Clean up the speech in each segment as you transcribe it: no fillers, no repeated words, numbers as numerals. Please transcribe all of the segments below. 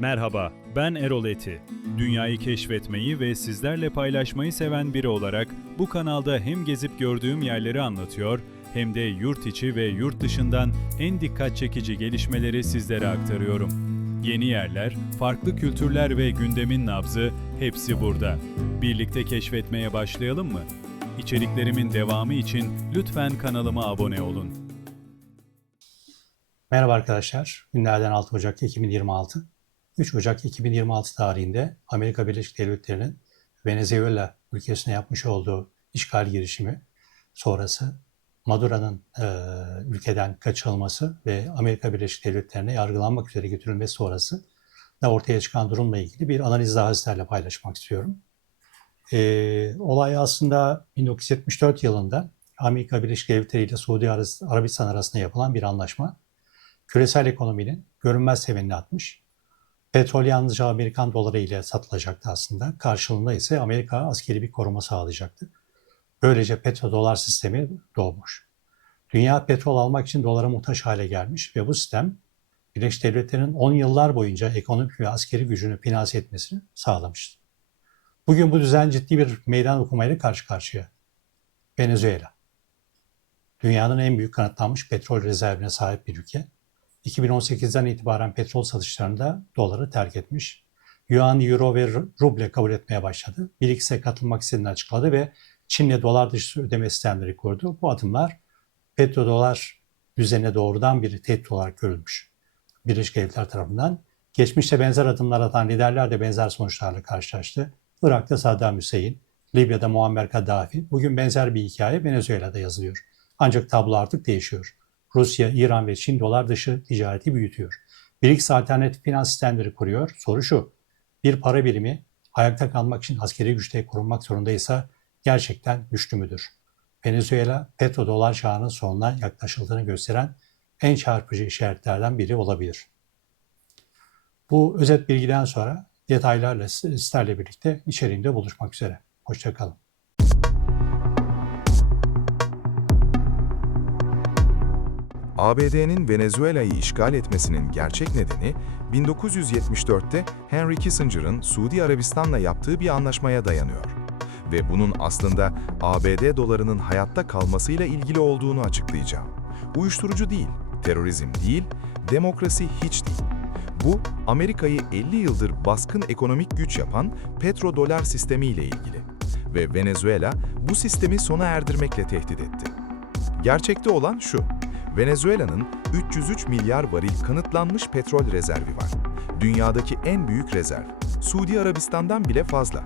Merhaba, ben Erol Eti. Dünyayı keşfetmeyi ve sizlerle paylaşmayı seven biri olarak bu kanalda hem gezip gördüğüm yerleri anlatıyor, hem de yurt içi ve yurt dışından en dikkat çekici gelişmeleri sizlere aktarıyorum. Yeni yerler, farklı kültürler ve gündemin nabzı hepsi burada. Birlikte keşfetmeye başlayalım mı? İçeriklerimin devamı için lütfen kanalıma abone olun. Merhaba arkadaşlar. Günlerden 6 Ocak 2026. 3 Ocak 2026 tarihinde Amerika Birleşik Devletleri'nin Venezuela ülkesine yapmış olduğu işgal girişimi sonrası Maduro'nun ülkeden kaçırılması ve Amerika Birleşik Devletleri'ne yargılanmak üzere götürülmesi sonrası da ortaya çıkan durumla ilgili bir analiz daha sizlerle paylaşmak istiyorum. Olay aslında 1974 yılında Amerika Birleşik Devletleri ile Suudi Arabistan arasında yapılan bir anlaşma. Küresel ekonominin görünmez temelini atmış. Petrol yalnızca Amerikan doları ile satılacaktı aslında. Karşılığında ise Amerika askeri bir koruma sağlayacaktı. Böylece petrodolar sistemi doğmuş. Dünya petrol almak için dolara muhtaç hale gelmiş ve bu sistem Birleşik Devletleri'nin 10 yıllar boyunca ekonomik ve askeri gücünü finanse etmesini sağlamıştı. Bugün bu düzen ciddi bir meydan okumayla karşı karşıya. Venezuela. Dünyanın en büyük kanıtlanmış petrol rezervine sahip bir ülke. 2018'den itibaren petrol satışlarında doları terk etmiş. Yuan, euro ve ruble kabul etmeye başladı. BRICS'e katılmak istediğini açıkladı ve Çin'le dolar dışı ödeme sistemleri kurdu. Bu adımlar petrodolar düzenine doğrudan bir tehdit olarak görülmüş. Birleşik Devletler tarafından. Geçmişte benzer adımlar atan liderler de benzer sonuçlarla karşılaştı. Irak'ta Saddam Hüseyin, Libya'da Muammer Gaddafi. Bugün benzer bir hikaye Venezuela'da yazılıyor. Ancak tablo artık değişiyor. Rusya, İran ve Çin dolar dışı ticareti büyütüyor. BRICS alternatif finans sistemleri kuruyor. Soru şu, bir para birimi ayakta kalmak için askeri güçte korunmak zorundaysa gerçekten güçlü müdür? Venezuela, petrodolar çağının sonuna yaklaşıldığını gösteren en çarpıcı işaretlerden biri olabilir. Bu özet bilgiden sonra detaylarla sizlerle birlikte içeriğinde buluşmak üzere. Hoşça kalın. ABD'nin Venezuela'yı işgal etmesinin gerçek nedeni 1974'te Henry Kissinger'ın Suudi Arabistan'la yaptığı bir anlaşmaya dayanıyor. Ve bunun aslında ABD dolarının hayatta kalmasıyla ilgili olduğunu açıklayacağım. Uyuşturucu değil, terörizm değil, demokrasi hiç değil. Bu, Amerika'yı 50 yıldır baskın ekonomik güç yapan petrodolar sistemiyle ilgili. Ve Venezuela bu sistemi sona erdirmekle tehdit etti. Gerçekte olan şu: Venezuela'nın 303 milyar varil kanıtlanmış petrol rezervi var. Dünyadaki en büyük rezerv. Suudi Arabistan'dan bile fazla.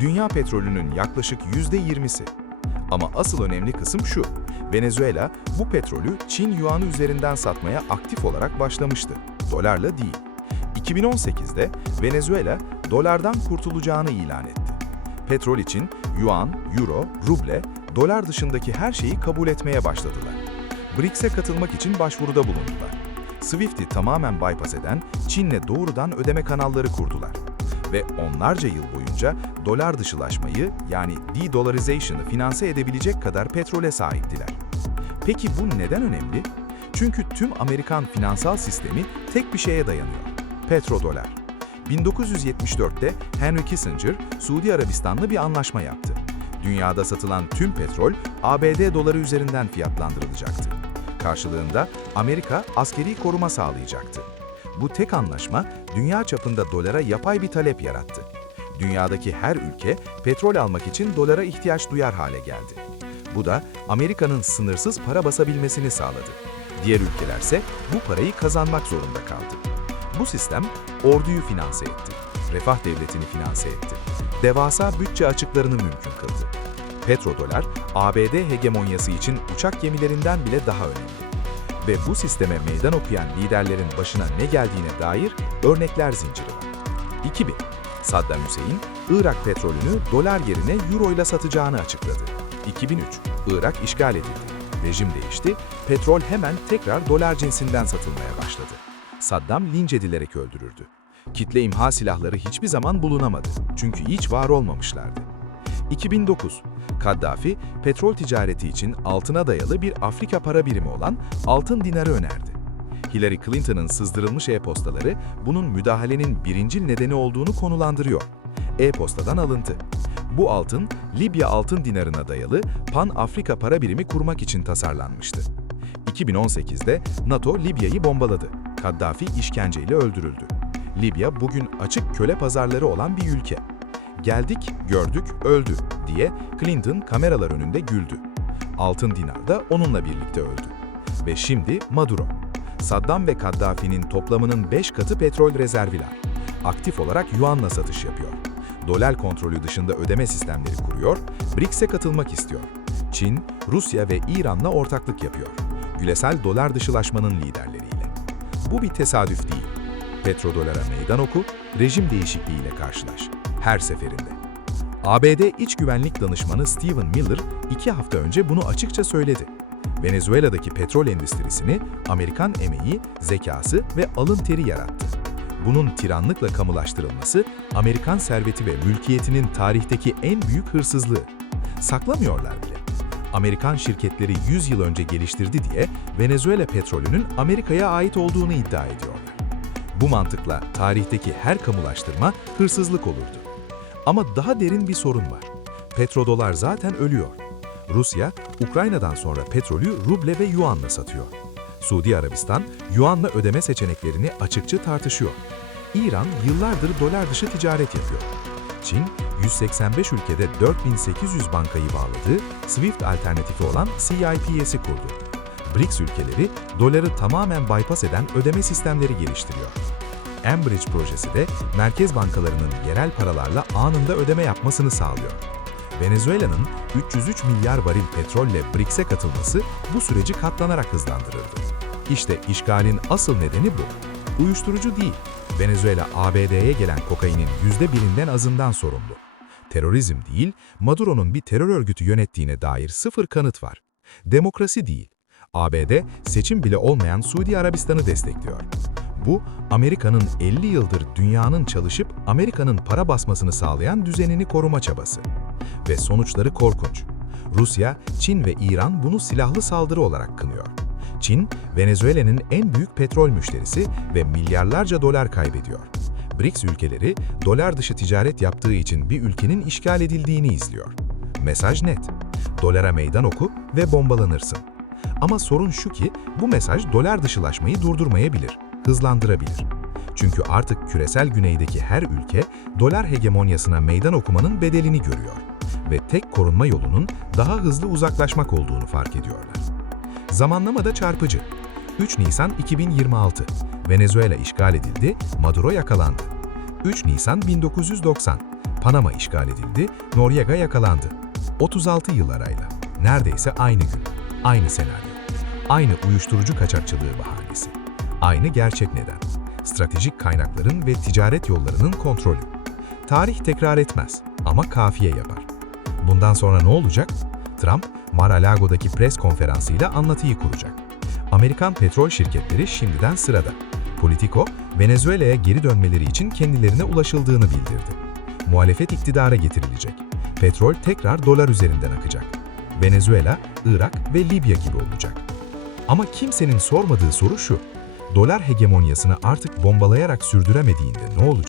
Dünya petrolünün yaklaşık %20'si. Ama asıl önemli kısım şu: Venezuela bu petrolü Çin yuanı üzerinden satmaya aktif olarak başlamıştı. Dolarla değil. 2018'de Venezuela dolardan kurtulacağını ilan etti. Petrol için yuan, euro, ruble, dolar dışındaki her şeyi kabul etmeye başladılar. BRICS'e katılmak için başvuruda bulundular. SWIFT'i tamamen bypass eden Çin'le doğrudan ödeme kanalları kurdular. Ve onlarca yıl boyunca dolar dışılaşmayı, yani de-dollarization'ı finanse edebilecek kadar petrole sahiptiler. Peki bu neden önemli? Çünkü tüm Amerikan finansal sistemi tek bir şeye dayanıyor: petrodolar. 1974'te Henry Kissinger, Suudi Arabistan'la bir anlaşma yaptı. Dünyada satılan tüm petrol ABD doları üzerinden fiyatlandırılacaktı. Karşılığında Amerika askeri koruma sağlayacaktı. Bu tek anlaşma dünya çapında dolara yapay bir talep yarattı. Dünyadaki her ülke petrol almak için dolara ihtiyaç duyar hale geldi. Bu da Amerika'nın sınırsız para basabilmesini sağladı. Diğer ülkelerse bu parayı kazanmak zorunda kaldı. Bu sistem orduyu finanse etti, refah devletini finanse etti, devasa bütçe açıklarını mümkün kıldı. Petrodolar, ABD hegemonyası için uçak gemilerinden bile daha önemli. Ve bu sisteme meydan okuyan liderlerin başına ne geldiğine dair örnekler zinciri var. 2000, Saddam Hüseyin, Irak petrolünü dolar yerine euro ile satacağını açıkladı. 2003, Irak işgal edildi. Rejim değişti, petrol hemen tekrar dolar cinsinden satılmaya başladı. Saddam linç edilerek öldürüldü. Kitle imha silahları hiçbir zaman bulunamadı, çünkü hiç var olmamışlardı. 2009, Kaddafi, petrol ticareti için altına dayalı bir Afrika para birimi olan altın dinarı önerdi. Hillary Clinton'ın sızdırılmış e-postaları bunun müdahalenin birincil nedeni olduğunu konulandırıyor. E-postadan alıntı. Bu altın, Libya altın dinarına dayalı Pan-Afrika para birimi kurmak için tasarlanmıştı. 2018'de NATO Libya'yı bombaladı. Kaddafi işkenceyle öldürüldü. Libya bugün açık köle pazarları olan bir ülke. Geldik, gördük, öldü diye Clinton kameralar önünde güldü. Altın dinar da onunla birlikte öldü. Ve şimdi Maduro. Saddam ve Kaddafi'nin toplamının 5 katı petrol rezerviler. Aktif olarak yuanla satış yapıyor. Dolar kontrolü dışında ödeme sistemleri kuruyor, BRICS'e katılmak istiyor. Çin, Rusya ve İran'la ortaklık yapıyor. Küresel dolar dışılaşmanın liderleriyle. Bu bir tesadüf değil. Petrodolara meydan oku, rejim değişikliğiyle karşılaş. Her seferinde. ABD İç Güvenlik Danışmanı Stephen Miller 2 hafta önce bunu açıkça söyledi. Venezuela'daki petrol endüstrisini Amerikan emeği, zekası ve alın teri yarattı. Bunun tiranlıkla kamulaştırılması, Amerikan serveti ve mülkiyetinin tarihteki en büyük hırsızlığı. Saklamıyorlar bile. Amerikan şirketleri 100 yıl önce geliştirdi diye Venezuela petrolünün Amerika'ya ait olduğunu iddia ediyorlar. Bu mantıkla tarihteki her kamulaştırma hırsızlık olurdu. Ama daha derin bir sorun var. Petrodolar zaten ölüyor. Rusya, Ukrayna'dan sonra petrolü ruble ve yuanla satıyor. Suudi Arabistan, yuanla ödeme seçeneklerini açıkça tartışıyor. İran yıllardır dolar dışı ticaret yapıyor. Çin, 185 ülkede 4800 bankayı bağladığı SWIFT alternatifi olan CIPS'i kurdu. BRICS ülkeleri doları tamamen bypass eden ödeme sistemleri geliştiriyor. Enbridge projesi de merkez bankalarının yerel paralarla anında ödeme yapmasını sağlıyor. Venezuela'nın 303 milyar varil petrolle BRICS'e katılması bu süreci katlanarak hızlandırırdı. İşte işgalin asıl nedeni bu. Uyuşturucu değil, Venezuela ABD'ye gelen kokainin %1'inden azından sorumlu. Terörizm değil, Maduro'nun bir terör örgütü yönettiğine dair sıfır kanıt var. Demokrasi değil. ABD, seçim bile olmayan Suudi Arabistan'ı destekliyor. Bu, Amerika'nın 50 yıldır dünyanın çalışıp Amerika'nın para basmasını sağlayan düzenini koruma çabası. Ve sonuçları korkunç. Rusya, Çin ve İran bunu silahlı saldırı olarak kınıyor. Çin, Venezuela'nın en büyük petrol müşterisi ve milyarlarca dolar kaybediyor. BRICS ülkeleri, dolar dışı ticaret yaptığı için bir ülkenin işgal edildiğini izliyor. Mesaj net. Dolara meydan oku ve bombalanırsın. Ama sorun şu ki, bu mesaj dolar dışılaşmayı durdurmayabilir, hızlandırabilir. Çünkü artık küresel güneydeki her ülke, dolar hegemonyasına meydan okumanın bedelini görüyor. Ve tek korunma yolunun daha hızlı uzaklaşmak olduğunu fark ediyorlar. Zamanlama da çarpıcı. 3 Nisan 2026, Venezuela işgal edildi, Maduro yakalandı. 3 Nisan 1990, Panama işgal edildi, Noriega yakalandı. 36 yıl arayla, neredeyse aynı gün, aynı senaryo, aynı uyuşturucu kaçakçılığı bahanesi, aynı gerçek neden, stratejik kaynakların ve ticaret yollarının kontrolü. Tarih tekrar etmez ama kafiye yapar. Bundan sonra ne olacak? Trump, Mar-a-Lago'daki pres konferansıyla anlatıyı kuracak. Amerikan petrol şirketleri şimdiden sırada. Politico, Venezuela'ya geri dönmeleri için kendilerine ulaşıldığını bildirdi. Muhalefet iktidara getirilecek. Petrol tekrar dolar üzerinden akacak. Venezuela, Irak ve Libya gibi olacak. Ama kimsenin sormadığı soru şu: dolar hegemonyasını artık bombalayarak sürdüremediğinde ne olacak?